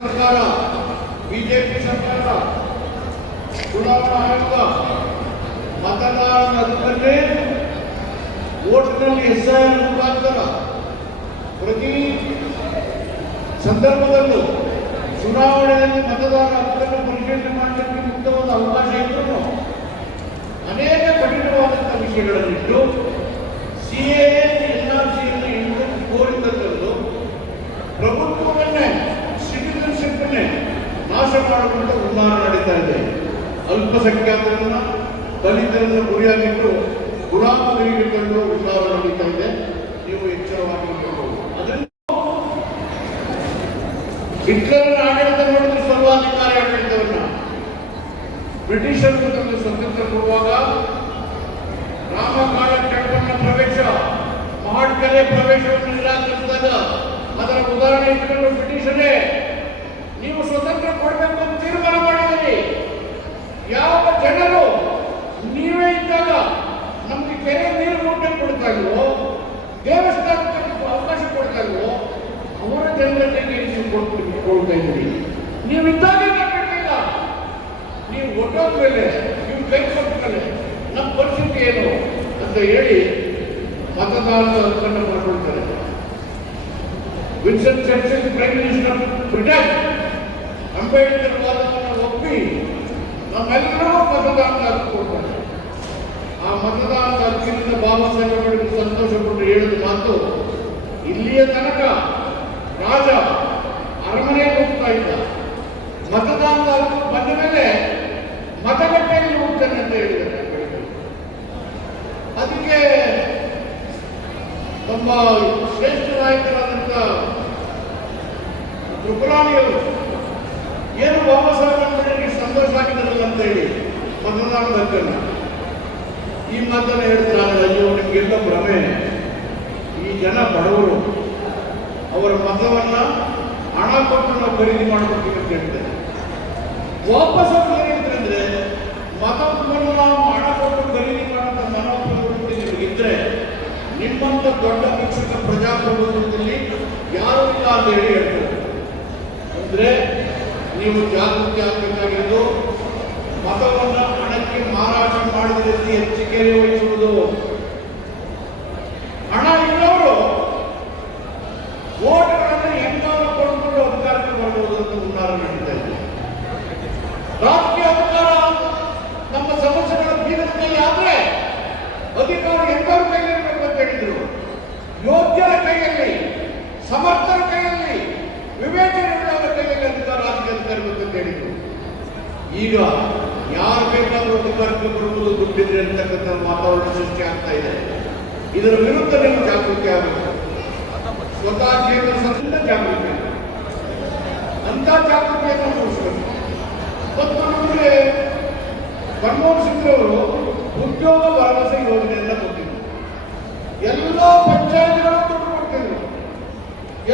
ಸರ್ಕಾರ, ಬಿಜೆಪಿ ಸರ್ಕಾರ, ಚುನಾವಣಾ ಆಯೋಗ ಮತದಾರನ ಅದನ್ನೇ ವೋಟ್ನಲ್ಲಿ SIR ಮುಖಾಂತರ ಪ್ರತಿ ಸಂದರ್ಭದಲ್ಲೂ ಚುನಾವಣೆಯಲ್ಲಿ ಮತದಾರರ ಹಕ್ಕನ್ನು ಪರಿಶೀಲನೆ ಮಾಡಲಿಕ್ಕೆ ಮುಕ್ತವಾದ ಅವಕಾಶ ಇದ್ದರೂ ಅನೇಕ ಕಠಿಣವಾದಂತಹ ವಿಷಯಗಳನ್ನಿಟ್ಟು CAA NRCಯಲ್ಲಿ ಕೋರಿದಂಥದ್ದು ಪ್ರಭುತ್ವವನ್ನೇ ಸಿಟಿಜನ್ಶಿಪ್ಪನ್ನೇ ನಾಶ ಮಾಡುವಂತ ಉನ್ನಾರ ನಡೀತಾ ಇದೆ. ಅಲ್ಪಸಂಖ್ಯಾತರನ್ನ ದಲಿತರನ್ನು ಗುರಿಯಾಗಿಟ್ಟು ಗುಲಾಮಗಿರಿಗೆ ತಂದು ಉನ್ನಾರ ನಡೀತಾ ಇದೆ. ನೀವು ಎಚ್ಚರವಾಗಿರಬೇಕು. ಅದರಿಂದ ಹಿಟ್ಲರ್ನ ಆಡಳಿತ ಮಾಡಿದ ಸರ್ವಾಧಿಕಾರಿ ಆಡಳಿತವನ್ನ ಬ್ರಿಟಿಷರು ತಮಗೆ ಸ್ವತಂತ್ರ ಕೊಡುವಾಗ ರಾಮಕಾಳ ಕೆಳಪಣ್ಣ ಪ್ರವೇಶ ಮಹಾಡ್ಕೆರೆ ಪ್ರವೇಶವನ್ನು ನಿರಾಕರಿಸಿದಾಗ ಅದರ ಉದಾಹರಣೆ ಇಟ್ಟುಕೊಂಡು ಬ್ರಿಟಿಷರೇ ನೀವು ಸ್ವತಂತ್ರ ಕೊಡಬೇಕು ಅಂತ ತೀರ್ಮಾನ ಮಾಡಿದ್ದೀರಿ. ಯಾವ ಜನರು ನೀವೇ ಇದ್ದಾಗ ನಮ್ಗೆ ಕೆರೆ ನೀರು ಮುಟ್ಟೆ ಕೊಡ್ತಾ ಇಲ್ವೋ, ದೇವಸ್ಥಾನಕ್ಕೆ ಅವಕಾಶ ಕೊಡ್ತಾ ಇಲ್ವೋ, ಅವರ ಜನರಿಗೆ ನೀವು ಕೊಡ್ತಾ ಇದ್ದೀರಿ. ನೀವು ಇದ್ದಾಗ ಕಟ್ಟಿಲ್ಲ, ನೀವು ಒಟ್ಟೋದ ಮೇಲೆ ನೀವು ಕೈ ಕೊಟ್ಟ ಮೇಲೆ ನಮ್ಮ ಪರಿಸ್ಥಿತಿ ಏನು ಅಂತ ಹೇಳಿ ಮತದಾರರ ಹಕ್ಕನ್ನು ಮಾಡಿಕೊಳ್ತಾರೆ. Winston Churchill prime minister Britain Ambedkar ವಾದವನ್ನು ಒಪ್ಪಿ ನಮ್ಮೆಲ್ಲರೂ ಮತದಾನದ ಹಕ್ಕು ಕೊಡ್ತಾರೆ. ಆ ಮತದಾನದ ಹಕ್ಕಿನಿಂದ ಬಾಬಾ ಸಾಹೇಬ್ ಅಂಬೇಡ್ಕರ್ ಸಂತೋಷಪಟ್ಟು ಹೇಳಿದ ಮಾತು, ಇಲ್ಲಿಯ ತನಕ ರಾಜ ಅರಮನೆಗೆ ಹೋಗ್ತಾ ಇದ್ದ, ಮತದಾನದ ಹಕ್ಕು ಬಂದ ಮೇಲೆ ಮತಗಟ್ಟೆಯಲ್ಲಿ ಹೋಗ್ತಾನೆ ಅಂತ ಹೇಳಿದ್ದಾರೆ. ಅದಕ್ಕೆ ನಮ್ಮ ಶ್ರೇಷ್ಠ ನಾಯಕರಾದಂಥ ಕೃಪಲಾನಿಯವರು ಏನು ಬಾಬಾ ಸಾಹೇಬ್ ಅಂಬೇಡ್ಕರ್ಗೆ ಸಂತೋಷ ಆಗಿದ್ದಾರಲ್ಲ ಅಂತ ಹೇಳಿ ಮತದಾನದ ಹಕ್ಕನ್ನು ಈ ಮಾತನ್ನು ಹೇಳ್ತಾರೆ. ಅಯ್ಯೋ ನಿಮಗೆಲ್ಲ ಭ್ರಮೆ, ಈ ಜನ ಬಡವರು, ಅವರ ಮತವನ್ನ ಹಣ ಕೊಟ್ಟು ನಾವು ಖರೀದಿ ಮಾಡಬೇಕು ಅಂತ ಹೇಳ್ತಾರೆ. ವಾಪಸ್ ಅವ್ರು ಏನು ಹೇಳ್ತಾರೆ ಅಂದ್ರೆ, ಮತವನ್ನು ನಾವು ಹಣ ಕೊಟ್ಟು ಖರೀದಿ ಮಾಡುವಂತ ಮನೋಪ್ರವೃತ್ತಿ ನಿಮಗಿದ್ರೆ ನಿಮ್ಮಂತ ದೊಡ್ಡ ಶಿಕ್ಷಕ ಪ್ರಜಾಪ್ರಭುತ್ವದಲ್ಲಿ ಯಾರು ಇಲ್ಲ ಅಂತ ಹೇಳಿ ಹೇಳ್ತಾರೆ. ಅಂದ್ರೆ ನೀವು ಜಾಗೃತಿ ಆಗಬೇಕಾಗಿದ್ದು ಮತವನ್ನ ಹಣಕ್ಕೆ ಮಾರಾಟ ಮಾಡಿದ ರೀತಿ ಎಚ್ಚರಿಕೆ ವಹಿಸುವುದು. ಹಣ ಇರೋರು ವೋಟ್ಗಳನ್ನು ಹೆಂಗಾರು ಕೊಡ್ಕೊಂಡು ಅಧಿಕಾರಕ್ಕೆ ಬರಬಹುದು ಅಂತ ಹುನ್ನಾರ ನಡೀತಾ ಇದೆ. ರಾಜಕೀಯ ಅಧಿಕಾರ ನಮ್ಮ ಸಮಸ್ಯೆಗಳ ಬೀಗದಲ್ಲಿ ಆದ್ರೆ ಅಧಿಕಾರ ಹೆಂಗಾರು ಕೈಲಿರಬೇಕು ಅಂತ ಹೇಳಿದ್ರು. ಯೋಗ್ಯರ ಕೈಯಲ್ಲಿ, ಸಮರ್ಥರ ಕೈಯಲ್ಲಿ, ವಿವೇಚನೆಯುಳ್ಳವರ ಕೈಯಲ್ಲಿ ಅಧಿಕಾರ ಇರಬೇಕು ಅಂತ ಹೇಳಿದ್ರು. ಈಗ ಯಾರು ಬೇಕಾದರೂ ಅಧಿಕಾರಕ್ಕೆ ಬರುವುದು ದುಡ್ಡಿದ್ರೆ ಅಂತಕ್ಕಂಥ ವಾತಾವರಣ ಸೃಷ್ಟಿ ಆಗ್ತಾ ಇದೆ. ಇದರ ವಿರುದ್ಧ ನೀವು ಜಾಗೃತಿ ಆಗಬೇಕು. ಸ್ವತಃ ಕೇಂದ್ರ ಸರ್ಕಾರ ಜಾಗೃತಿ, ಅಂತ ಜಾಗೃತಿಯನ್ನು ಮೂಡಿಸಬೇಕು. ಮತ್ತು ನಮಗೆ ಮನಮೋಹನ್ ಸಿಂಗ್ ಅವರು ಉದ್ಯೋಗ ಭರವಸೆ ಯೋಜನೆಯನ್ನ ಕೊಟ್ಟಿದ್ರು. ಎಲ್ಲ ಪಂಚಾಯತ್ಗಳು ದುಡ್ಡು ಕೊಡ್ತಿದ್ರು,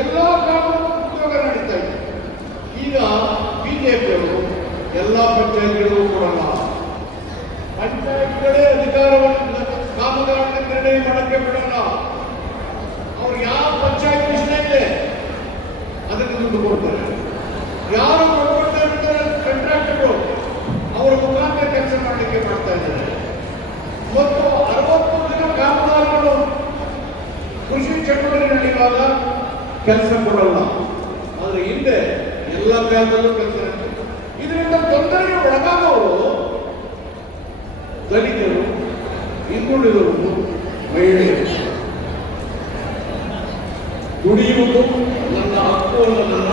ಎಲ್ಲ ಗ್ರಾಮಗಳು ಉದ್ಯೋಗ ನಡೀತಾ ಇದೆ. ಈಗ ಬಿಜೆಪಿಯವರು ಎಲ್ಲ ಪಂಚಾಯತ್ಗಳಿಗೂ ಕೊಡಲ್ಲ, ಪಂಚಾಯತ್ಗಳೇ ಅಧಿಕಾರವನ್ನು ಕಾಮಗಾರಿಗಳ ನಿರ್ಣಯ ಮಾಡಕ್ಕೆ ಬಿಡಲ್ಲ. ಅವ್ರು ಯಾವ ಪಂಚಾಯತ್ ಇಷ್ಟ ಇದೆ ಅದಕ್ಕೆ ದುಡ್ಡು ಕೊಡ್ತಾರೆ. ಯಾರು ಕೊಡ್ತಾ ಇರ್ತಾರೆ ಕಾಂಟ್ರಾಕ್ಟರ್ಗಳು ಅವರ ಮುಖಾಂತರ ಕೆಲಸ ಮಾಡಲಿಕ್ಕೆ ಮಾಡ್ತಾ ಇದ್ದಾರೆ. ಮತ್ತು 60 ದಿನ ಕಾಮಗಾರಿಗಳು ಕೃಷಿ ಚಟುವಟಿಕೆ ನಡೆಯುವಾಗ ಕೆಲಸ ಕೊಡಲ್ಲ. ಆದ್ರೆ ಹಿಂದೆ ಎಲ್ಲ ಕಾಲದಲ್ಲೂ ಕೆಲಸ ನಡೆಯುತ್ತೆ. ಇದರಿಂದ ತೊಂದರೆಗೆ ಒಳಗಾಗುವವರು ದಲಿತರು, ಹಿಂದುಳಿದವರು, ಮಹಿಳೆಯರು. ದುಡಿಯುವುದು ನನ್ನ ಹಕ್ಕು, ನನ್ನ